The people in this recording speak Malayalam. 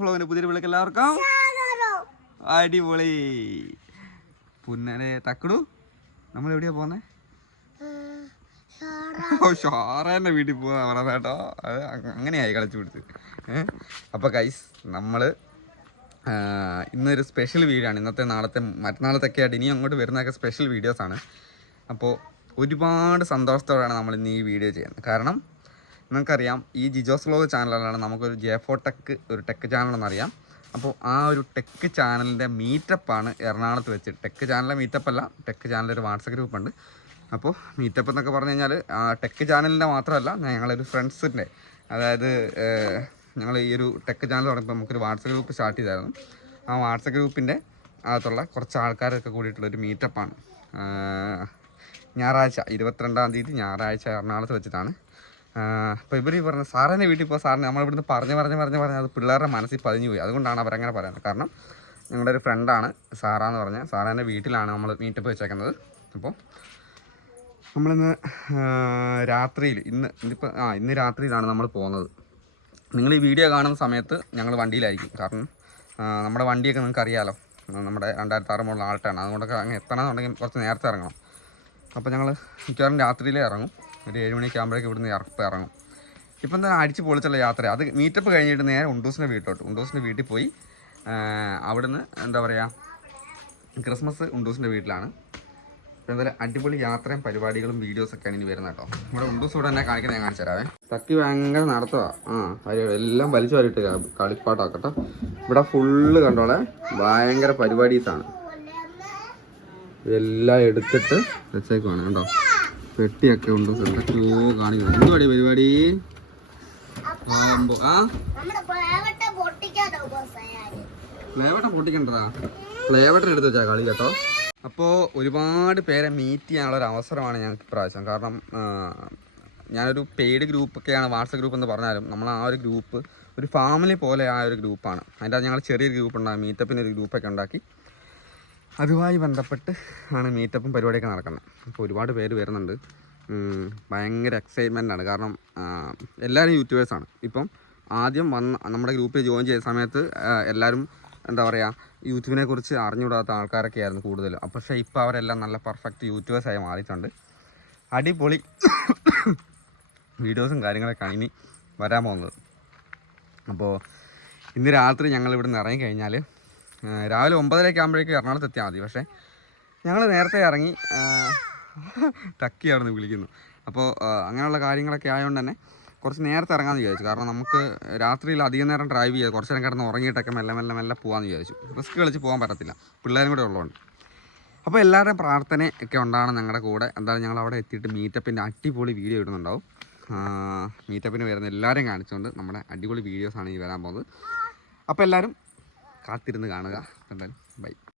ഫ്ലോവിന്റെ പുതിയൊരു വിളിക്ക് എല്ലാവർക്കും. അടിപൊളി. പുന്നനെ തക്കടു നമ്മൾ എവിടെയാ പോന്നെ? ഷാറേന്റെ വീട്ടിൽ പോവാ പറഞ്ഞ കേട്ടോ. അത് അങ്ങനെയായി കളിച്ചു പിടിച്ച്. ഏഹ് അപ്പോൾ കൈസ് നമ്മൾ ഇന്നൊരു സ്പെഷ്യൽ വീഡിയോ ആണ്. ഇന്നത്തെ നാളത്തെ മറ്റന്നാളത്തൊക്കെ ആയിട്ട് ഇനി അങ്ങോട്ട് വരുന്നതൊക്കെ സ്പെഷ്യൽ വീഡിയോസ് ആണ്. അപ്പോൾ ഒരുപാട് സന്തോഷത്തോടെയാണ് നമ്മൾ ഇന്ന് ഈ വീഡിയോ ചെയ്യുന്നത്. കാരണം നിങ്ങൾക്കറിയാം ഈ ജിജോസ് വ്ലോഗ് ചാനലിലാണ് നമുക്കൊരു ജെഫോ ടെക്ക് ഒരു ടെക്ക് ചാനലെന്നറിയാം. അപ്പോൾ ആ ഒരു ടെക്ക് ചാനലിന്റെ മീറ്റപ്പാണ് എറണാകുളത്ത് വെച്ച്. ടെക്ക് ചാനലിലെ മീറ്റപ്പ് അല്ല ടെക്ക് ചാനലിൽ ഒരു വാട്സപ്പ് ഗ്രൂപ്പ് ഉണ്ട് അപ്പോൾ മീറ്റപ്പ് എന്നൊക്കെ പറഞ്ഞു കഴിഞ്ഞാൽ ആ ടെക്ക് ചാനലിന്റെ മാത്രമല്ല ഞങ്ങളൊരു ഫ്രണ്ട്സിന്റെ അതായത് ഞങ്ങൾ ഈ ഒരു ടെക്ക് ചാനൽ തുടങ്ങിയപ്പോൾ നമുക്കൊരു വാട്സപ്പ് ഗ്രൂപ്പ് സ്റ്റാർട്ട് ചെയ്തായിരുന്നു. ആ വാട്സപ്പ് ഗ്രൂപ്പിന്റെ അകത്തുള്ള കുറച്ച് ആൾക്കാരൊക്കെ കൂടിയിട്ടുള്ള ഒരു മീറ്റപ്പാണ്. ഞായറാഴ്ച ഇരുപത്തിരണ്ടാം തീയതി ഞായറാഴ്ച എറണാകുളത്ത് വെച്ചിട്ടാണ് അപ്പോൾ ഇവർ പറഞ്ഞ സാറിന്റെ വീട്ടിൽ ഇപ്പോൾ സാറിന് നമ്മളിവിടുന്ന് പറഞ്ഞു പറഞ്ഞു പറഞ്ഞു പറഞ്ഞു അത് പിള്ളേരുടെ മനസ്സിൽ പതിഞ്ഞു പോയി. അതുകൊണ്ടാണ് അവരങ്ങനെ പറയുന്നത്. കാരണം ഞങ്ങളുടെ ഒരു ഫ്രണ്ടാണ് സാറാന്ന് പറഞ്ഞ. സാറാന്റെ വീട്ടിലാണ് നമ്മൾ മീറ്റപ്പ് വെച്ചേക്കുന്നത്. അപ്പോൾ നമ്മളിന്ന് രാത്രിയിൽ ഇന്ന് ഇന്നിപ്പോൾ ആ ഇന്ന് രാത്രിയിലാണ് നമ്മൾ പോകുന്നത്. നിങ്ങൾ ഈ വീഡിയോ കാണുന്ന സമയത്ത് ഞങ്ങൾ വണ്ടിയിലായിരിക്കും. കാരണം നമ്മുടെ വണ്ടിയൊക്കെ നിങ്ങൾക്ക് അറിയാലോ. നമ്മുടെ രണ്ടായിരത്തി ആറ് മുകളിൽ ആൾട്ടാണ്. അതുകൊണ്ടൊക്കെ അങ്ങ് എത്തണമെന്നുണ്ടെങ്കിൽ കുറച്ച് നേരത്തെ ഇറങ്ങണം. അപ്പോൾ ഞങ്ങൾ മിക്കവാറും രാത്രിയിലേ ഇറങ്ങും. ഒരു ഏഴ് മണിയൊക്കെ ആകുമ്പോഴേക്കും ഇവിടുന്ന് ഇറപ്പ് ഇറങ്ങും. ഇപ്പം എന്താ അടിച്ച് പൊളിച്ചുള്ള യാത്ര. അത് മീറ്റപ്പ് കഴിഞ്ഞിട്ട് നേരെ ഉണ്ടൂസിന്റെ വീട്ടിലോട്ട്. ഉണ്ടൂസിന്റെ വീട്ടിൽ പോയി അവിടുന്ന് എന്താ പറയുക ക്രിസ്മസ് ഉണ്ടൂസിന്റെ വീട്ടിലാണ്. ഇപ്പം എന്തായാലും അടിപൊളി യാത്രയും പരിപാടികളും വീഡിയോസൊക്കെയാണ് ഇനി വരുന്നത് കേട്ടോ. ഇവിടെ ഉണ്ടൂസ് ഇവിടെ തന്നെ കാണിക്കുന്നത് ഞാൻ കാണിച്ചു തരാവേ. തക്കി ഭയങ്കര നടത്തുക ആ പരിപാടി എല്ലാം വലിച്ചു വാരിട്ട് കളിപ്പാട്ടാക്കട്ടോ ഇവിടെ ഫുള്ള് കണ്ടോളെ ഭയങ്കര പരിപാടീസാണ് ഇതെല്ലാം എടുത്തിട്ട് വെച്ചേക്കുവാണ് കണ്ടോ പെട്ടിയൊക്കെ ഉണ്ട്. എന്തൊക്കെയോ കാണിക്കുന്നു. എന്തുവാടി പരിപാടി? ആ? ഫ്ലേവട്ടം പൊട്ടിക്കണ്ടതാ? ഫ്ലേവട്ടർ എടുത്ത് വെച്ചാൽ കളി കേട്ടോ. അപ്പോൾ ഒരുപാട് പേരെ മീറ്റ് ചെയ്യാനുള്ള ഒരു അവസരമാണ് ഞങ്ങൾക്ക് ഇപ്രാവശ്യം. കാരണം ഞാനൊരു പെയ്ഡ് ഗ്രൂപ്പൊക്കെയാണ് വാട്സപ്പ് ഗ്രൂപ്പ് എന്ന് പറഞ്ഞാലും നമ്മൾ ആ ഒരു ഗ്രൂപ്പ് ഒരു ഫാമിലി പോലെ ആ ഒരു ഗ്രൂപ്പാണ് അതിന്റെ അത് ഞങ്ങൾ ചെറിയൊരു ഗ്രൂപ്പ് ഉണ്ടാകും മീറ്റപ്പിന് ഒരു ഗ്രൂപ്പൊക്കെ ഉണ്ടാക്കി. അതുമായി ബന്ധപ്പെട്ട് ആണ് മീറ്റപ്പും പരിപാടിയൊക്കെ നടക്കുന്നത്. അപ്പോൾ ഒരുപാട് പേര് വരുന്നുണ്ട്. ഭയങ്കര എക്സൈറ്റ്മെന്റ് ആണ്. കാരണം എല്ലാവരും യൂട്യൂബേഴ്സാണ് ഇപ്പം ആദ്യം വന്ന നമ്മുടെ ഗ്രൂപ്പിൽ ജോയിൻ ചെയ്ത സമയത്ത് എല്ലാവരും എന്താ പറയുക യൂട്യൂബിനെ കുറിച്ച് അറിഞ്ഞുകൂടാത്ത ആൾക്കാരൊക്കെ ആയിരുന്നു കൂടുതലും. അപ്പോൾ പക്ഷേ ഇപ്പോൾ അവരെല്ലാം നല്ല പെർഫെക്റ്റ് യൂട്യൂബേഴ്സായി മാറിയിട്ടുണ്ട്. അടിപൊളി വീഡിയോസും കാര്യങ്ങളൊക്കെയാണ് ഇനി വരാൻ പോകുന്നത്. അപ്പോൾ ഇന്ന് രാത്രി ഞങ്ങൾ ഇവിടെ നിന്ന് ഇറങ്ങി കഴിഞ്ഞാൽ രാവിലെ ഒമ്പതരയൊക്കെ ആകുമ്പോഴേക്കും എറണാകുളത്ത് എത്തിയാൽ മതി. പക്ഷേ ഞങ്ങൾ നേരത്തെ ഇറങ്ങി ടക്കി വിളിക്കുന്നു. അപ്പോൾ അങ്ങനെയുള്ള കാര്യങ്ങളൊക്കെ ആയതുകൊണ്ട് തന്നെ കുറച്ച് നേരത്തെ ഇറങ്ങാമെന്ന് വിചാരിച്ചു. കാരണം നമുക്ക് രാത്രിയിൽ അധികം നേരം ഡ്രൈവ് ചെയ്ത് കുറച്ച് നേരം കിടന്ന് ഉറങ്ങിയിട്ടൊക്കെ മെല്ലെ മെല്ലെ മെല്ലെ പോകാമെന്ന് വിചാരിച്ചു. റിസ്ക് കളിച്ച് പോകാൻ പറ്റത്തില്ല. പിള്ളേരും കൂടെ ഉള്ളതുകൊണ്ട് അപ്പോൾ എല്ലാവരുടെയും പ്രാർത്ഥന ഒക്കെ ഉണ്ടാകണം ഞങ്ങളുടെ കൂടെ. എന്തായാലും ഞങ്ങൾ അവിടെ എത്തിയിട്ട് മീറ്റപ്പിന്റെ അടിപൊളി വീഡിയോ ഇടുന്നുണ്ടാവും. മീറ്റപ്പിന് വരുന്ന എല്ലാവരെയും കാണിച്ചുകൊണ്ട് നമ്മുടെ അടിപൊളി വീഡിയോസാണ് ഈ വരാൻ പോകുന്നത്. അപ്പോൾ എല്ലാവരും കാത്തിരുന്ന് കാണുക. എന്തായാലും ബൈ.